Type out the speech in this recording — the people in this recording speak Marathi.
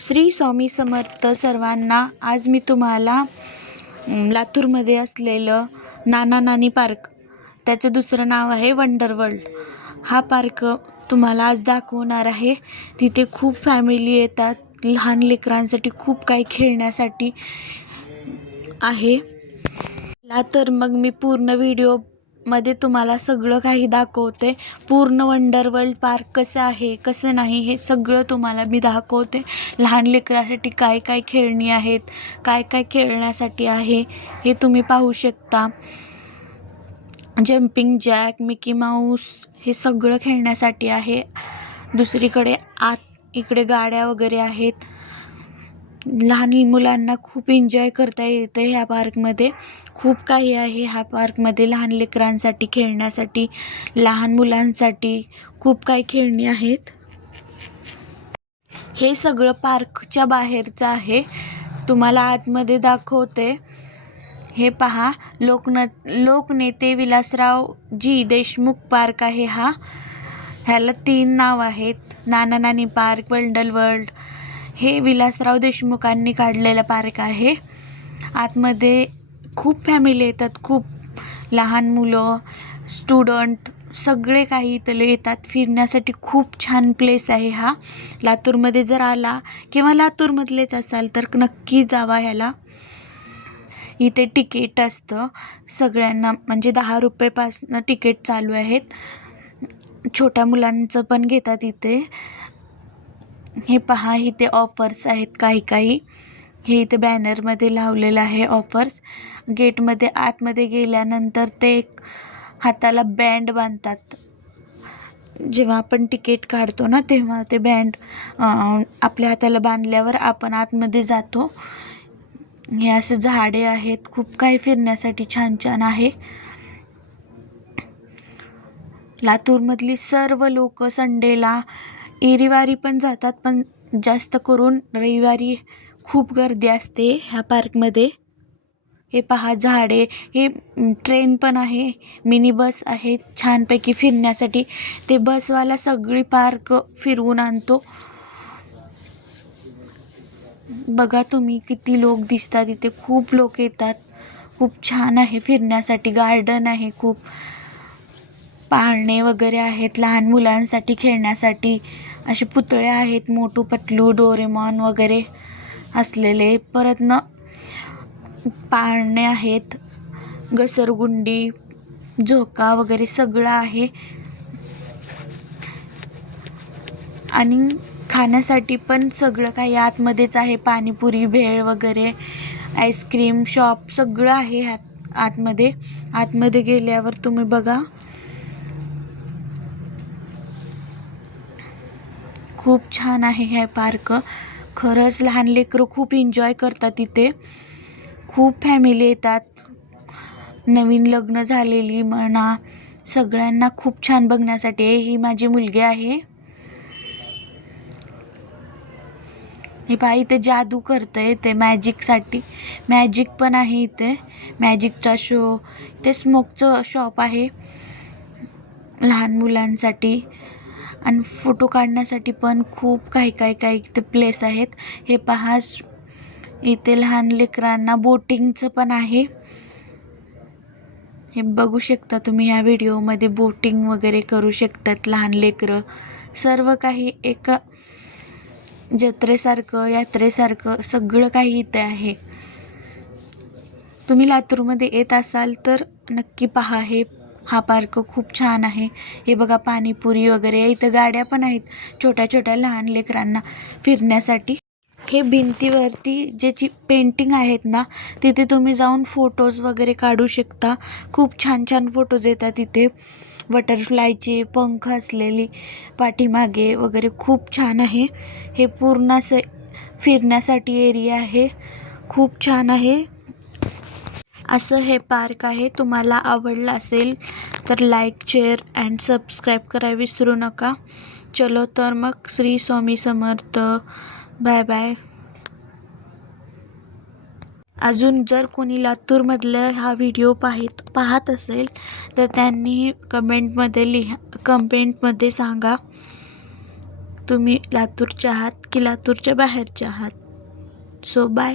श्री स्वामी समर्थ सर्वांना. आज मी तुम्हाला लातूरमध्ये असलेलं नाना नानी पार्क, त्याचं दुसरं नाव आहे वंडर वर्ल्ड, हा पार्क तुम्हाला आज दाखवणार आहे. तिथे खूप फॅमिली येतात. लहान लेकरांसाठी खूप काही खेळण्यासाठी आहे. तर मग मी पूर्ण व्हिडिओमध्ये तुम्हाला सगळं काही दाखवते. पूर्ण वंडर वर्ल्ड पार्क कसं आहे कसं नाही हे सगळं तुम्हाला मी दाखवते. लहान लेकरासाठी काय काय खेळणी आहेत, काय काय खेळण्यासाठी आहे हे तुम्ही पाहू शकता. जम्पिंग जॅक, मिकी माऊस हे सगळं खेळण्यासाठी आहे. दुसरीकडे इकडे गाड्या वगैरे आहेत. लहान मुलांना खूप एन्जॉय करता येतं ह्या पार्कमध्ये. खूप काही आहे ह्या पार्कमध्ये लहान लेकरांसाठी खेळण्यासाठी. लहान मुलांसाठी खूप काही खेळणी आहेत. हे सगळं पार्कच्या बाहेरचं आहे. तुम्हाला आतमध्ये दाखवते. हे पहा, लोकनेते विलासराव जी देशमुख पार्क आहे हा. ह्याला 3 नाव आहेत: नाना नानी पार्क, वंडर वर्ल्ड. हे विलासराव देशमुखांनी काढलेला पार्क आहे. आतमध्ये खूप फॅमिली येतात. खूप लहान मुलं, स्टुडंट सगळे काही इथं येतात फिरण्यासाठी. खूप छान प्लेस आहे हा. लातूरमध्ये जर आला किंवा लातूरमधलेच असाल तर नक्की जावा ह्याला. इथे तिकीट असतं सगळ्यांना, म्हणजे 10 रुपयेपासून तिकीट चालू आहेत. छोट्या मुलांचं पण घेतात इथे. हे पहा, इथे ऑफर्स आहेत काही. हे इथे बॅनरमध्ये लावलेलं आहे ऑफर्स. गेटमध्ये आतमध्ये गेल्यानंतर ते हाताला बँड बांधतात. जेव्हा आपण तिकीट काढतो ना तेव्हा ते बँड आपल्या हाताला बांधल्यावर आपण आतमध्ये जातो. हे असं झाडे आहेत. खूप काही फिरण्यासाठी छान छान आहे. लातूरमधली सर्व लोक संडेला रविवारी पण जातात, पण जास्त करून रविवारी खूप गर्दी असते ह्या पार्कमध्ये. हे पहा झाडे. हे ट्रेन पण आहे, मिनी बस आहे छानपैकी फिरण्यासाठी. ते बसवाला सगळी पार्क फिरवून आणतो. बघा तुम्ही किती लोक दिसतात इथे. खूप लोक येतात. खूप छान आहे फिरण्यासाठी. गार्डन आहे खूप. पाळणे वगैरे आहेत लहान मुलांसाठी खेळण्यासाठी. असे पुतळे आहेत, मोटू पतलू, डोरेमॉन वगैरे असलेले. परत पाळणे आहेत, घसरगुंडी, झोका वगैरे सगळं आहे. आणि खाण्यासाठी पण सगळं काही आतमध्येच आहे. पाणीपुरी, भेळ वगैरे, आईस्क्रीम शॉप सगळं आहे आतमध्ये. आतमध्ये गेल्यावर तुम्ही बघा, खूप छान आहे हे पार्क. खरंच लहान लेकरं खूप एन्जॉय करतात इथे. खूप फॅमिली येतात. नवीन लग्न झालेली म्हणा, सगळ्यांना खूप छान बघण्यासाठी. ही माझी मुलगी आहे. हे पहा, इथे जादू करतंय ते मॅजिकसाठी. मॅजिक पण आहे इथे, मॅजिकचा शो. ते स्मोकचं शॉप आहे लहान मुलांसाठी. आणि फोटो काढण्यासाठी पण खूप काही इथे प्लेस आहेत. हे पहा, इथे लहान लेकरांना बोटिंगचं पण आहे. हे बघू शकता तुम्ही ह्या व्हिडिओमध्ये. बोटिंग वगैरे करू शकतात लहान लेकरं. सर्व काही एक जत्रेसारखं, यात्रेसारखं सगळं काही इथे आहे. तुम्ही लातूरमध्ये येत असाल तर नक्की पहा. हा पार्क खूप छान आहे. हे बघा, पाणीपुरी वगैरे. इथं गाड्या पण आहेत छोट्या छोट्या लहान लेकरांना फिरण्यासाठी. हे भिंतीवरती ज्याची पेंटिंग आहेत ना, तिथे तुम्ही जाऊन फोटोज वगैरे काढू शकता. खूप छान छान फोटोज येतात इथे. बटरफ्लायचे पंख असलेली पाठीमागे वगैरे खूप छान आहे. हे पूर्ण असं फिरण्यासाठी एरिया आहे. खूप छान आहे. असं हे पार्क आहे. तुम्हाला आवडलं असेल तर लाईक, शेअर अँड सबस्क्राईब करायला विसरू नका. चलो तर मग, श्री स्वामी समर्थ. Bye bye. अजून जर कोणी लातूरमधलं हा व्हिडिओ पाहत असेल तर त्यांनी कमेंटमध्ये सांगा. तुम्ही लातूरचे आहात की लातूरच्या बाहेरचे आहात. So bye.